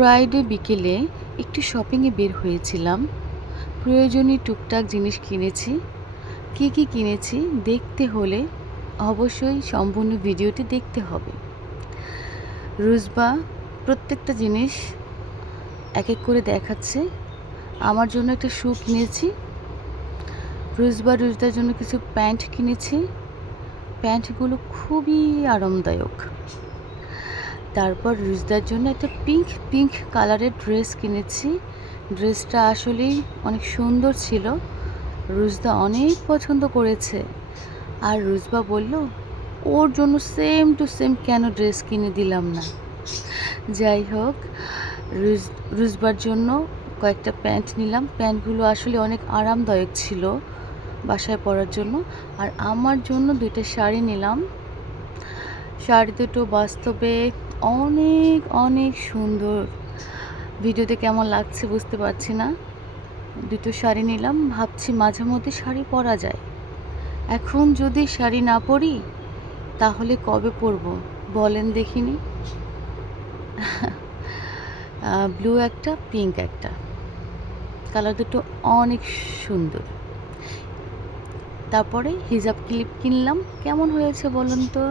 Friday বিকেলে একটু শপিংয়ে বের হয়েছিলাম। প্রয়োজনীয় টুকটাক জিনিস কিনেছি। কী কী কিনেছি দেখতে হলে অবশ্যই সম্পূর্ণ ভিডিওটি দেখতে হবে। রুজবা প্রত্যেকটা জিনিস এক এক করে দেখাচ্ছে। আমার জন্য একটা শু কিনেছি, রুজদার জন্য কিছু প্যান্ট কিনেছি। প্যান্টগুলো খুবই আরামদায়ক। তারপর রুজদার জন্য একটা পিঙ্ক কালারের ড্রেস কিনেছি। ড্রেসটা আসলেই অনেক সুন্দর ছিল, রুজদা অনেক পছন্দ করেছে। আর রুজবা বলল ওর জন্য সেম টু সেম কেন ড্রেস কিনে দিলাম না। যাই হোক, রুজবার জন্য কয়েকটা প্যান্ট নিলাম। প্যান্টগুলো আসলে অনেক আরামদায়ক ছিল বাসায় পরার জন্য। আর আমার জন্য দুইটা শাড়ি নিলাম। শাড়ি দুটো বাস্তবে অনেক অনেক সুন্দর। ভিডিওতে কেমন লাগছে বুঝতে পারছি না। দুটো শাড়ি নিলাম, ভাবছি মাঝে মধ্যে শাড়ি পরা যায়। এখন যদি শাড়ি না পরি তাহলে কবে পরবো বলেন দেখিনি। ব্লু একটা, পিঙ্ক একটা, কালার দুটো অনেক সুন্দর। তারপরে হিজাব ক্লিপ কিনলাম। কেমন হয়েছে বলুন তো?